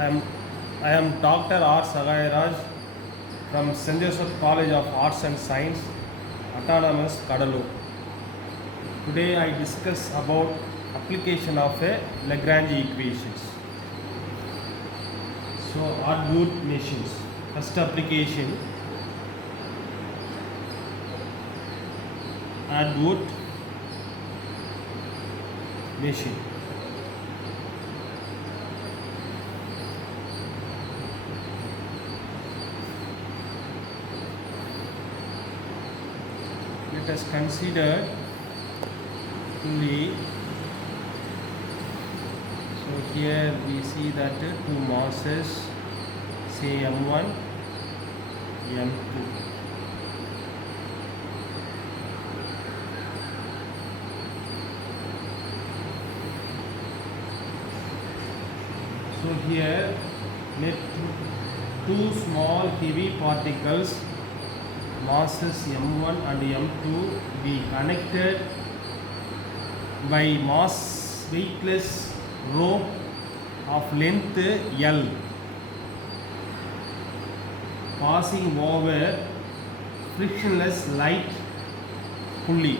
I am I am Dr.R.R.Sagayaraj from St.Joseph College of Arts and Science, Autonomous, Cuddalore. Today I discuss about application of a Lagrange equations. So Atwood'S machines. First application, Atwood'S machine. Let us consider fully. So here we see that two masses, say M1, M2. So here let two small heavy particles, masses M1 and M2, be connected by mass weightless rope of length L, passing over frictionless light pulley.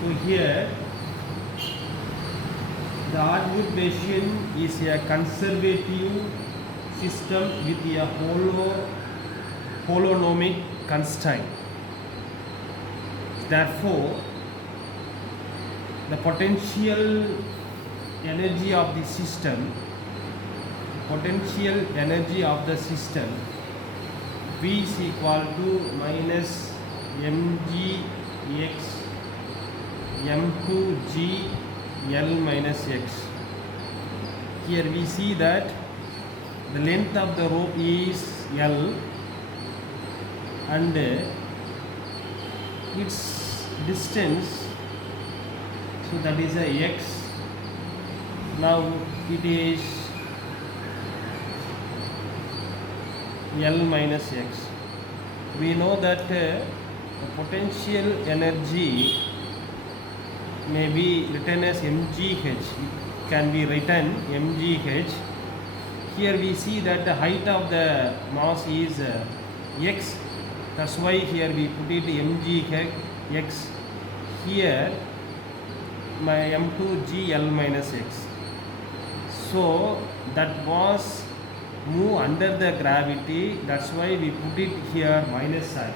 So here the Atwood machine is a conservative system with a holonomic constraint. Therefore, the potential energy of the system, V is equal to minus mgx m2g L minus x. Here we see that the length of the rope is L and its distance, so that is a x. Now it is L minus x. We know that the potential energy may be written as mgh. It can be written mgh. Here we see that the height of the mass is x. That's why here we put it mgh x. Here my m2g L minus x. So that mass move under the gravity. That's why we put it here minus sign.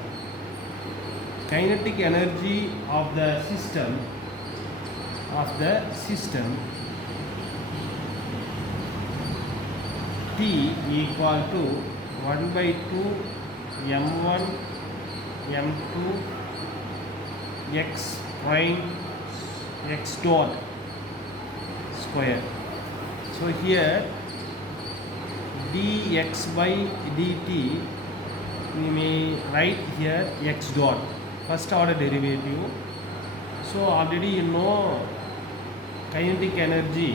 Kinetic energy of the system T equal to 1 by 2 m1 m2 x prime x dot square. So here dx by dt we may write here x dot, first order derivative. So already you know kinetic energy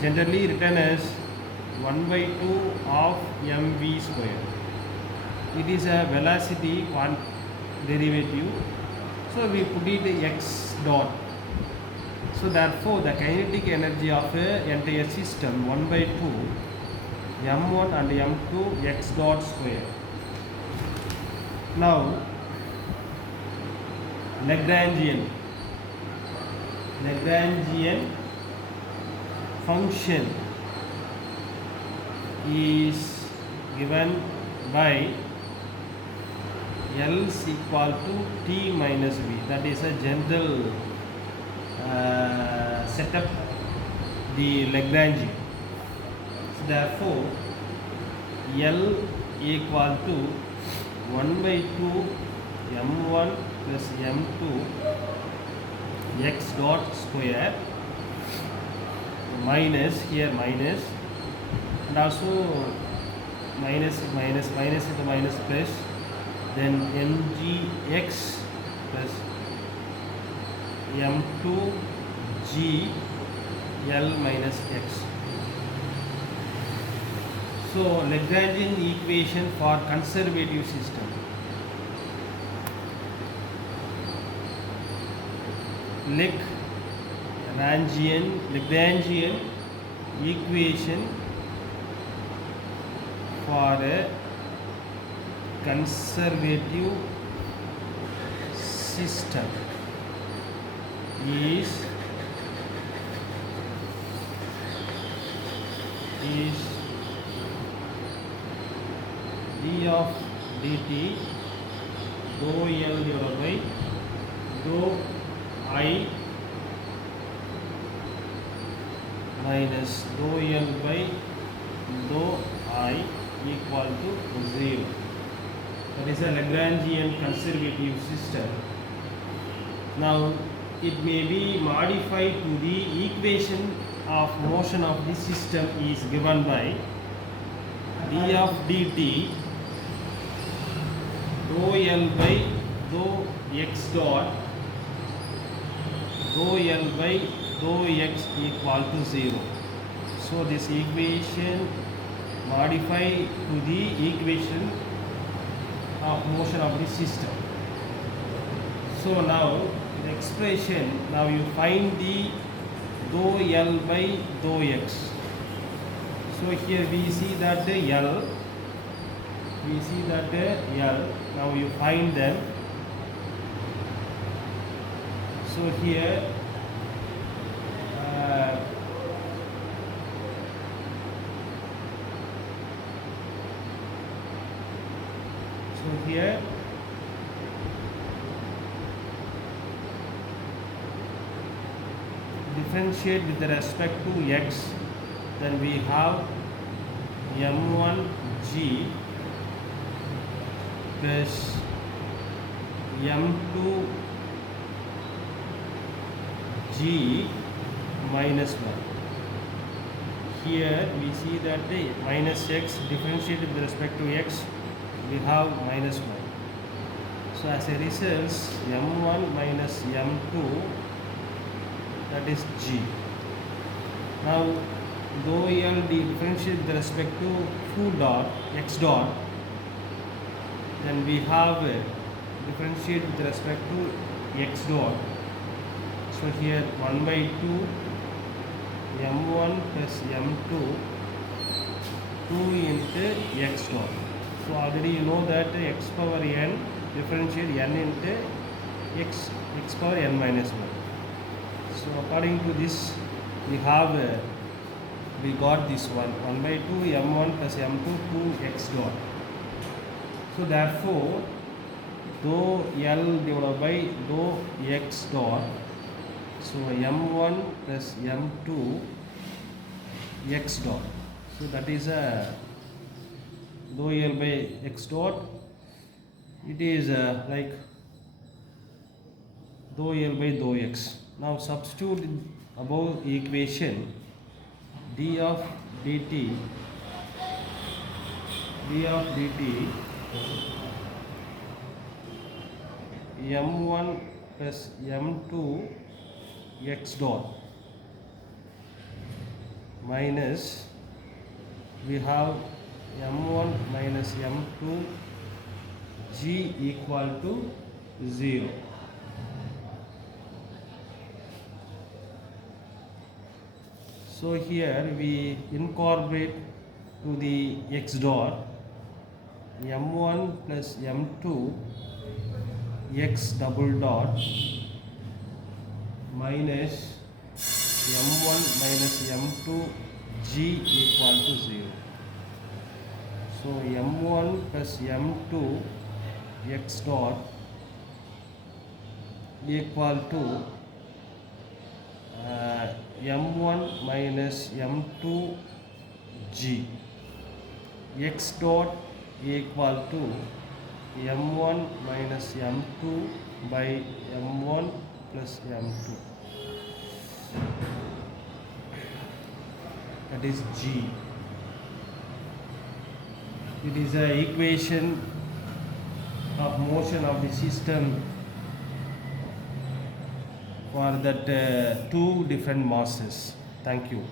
generally written as 1 by 2 of mv square. It is a velocity derivative, so we put it x dot. So therefore the kinetic energy of a entire system 1 by 2 m1 and m2 x dot square. Now Lagrangian function is given by L is equal to T minus V. That is a general setup, the Lagrangian. So therefore L equal to 1 by 2 m1 plus m2 x dot square minus, here minus, and also minus into minus plus, then mgx plus m2g L minus x. So Lagrangian equation for conservative system. Lagrangian equation for a conservative system is d of dt dou L divided by dou I minus dou L by dou I equal to 0. That is a Lagrangian conservative system. Now it may be modified to the equation of motion of the system is given by d of dt dou L by dou x dot dou L by dou x equal to 0. So this equation modify to the equation of motion of the system. So now the expression, now you find the dou L by dou x. So here we see that the L, now you find them. So here differentiate with respect to x, then we have m1g plus m2g minus 1. Here we see that the minus x differentiated with respect to x, we have minus 1. So as a result, m1 minus m2, that is g. Now dou L differentiate with respect to q dot x dot, then we have differentiate with respect to x dot. So here 1 by 2 m1 plus m2 2 into x dot. So already you know that x power n differentiate n into x power n minus 1. So according to this we have we got this one 1 by 2 m1 plus m2 2 x dot. So therefore dou L divided by dou x dot, so m1 plus m2 x dot, so that is a dou L by x dot. It is like dou L by dou x. Now substitute above equation d of dt m1 plus m2 x dot minus we have m1 minus m2 g equal to 0. So here we incorporate to the x dot m1 plus m2 x double dot minus m1 minus m2 g equal to 0. So m1 plus m2 x dot equal to m1 minus m2 g, x dot equal to m1 minus m2 by m1 plus m2, that is g. It is an equation of motion of the system for that two different masses. Thank you.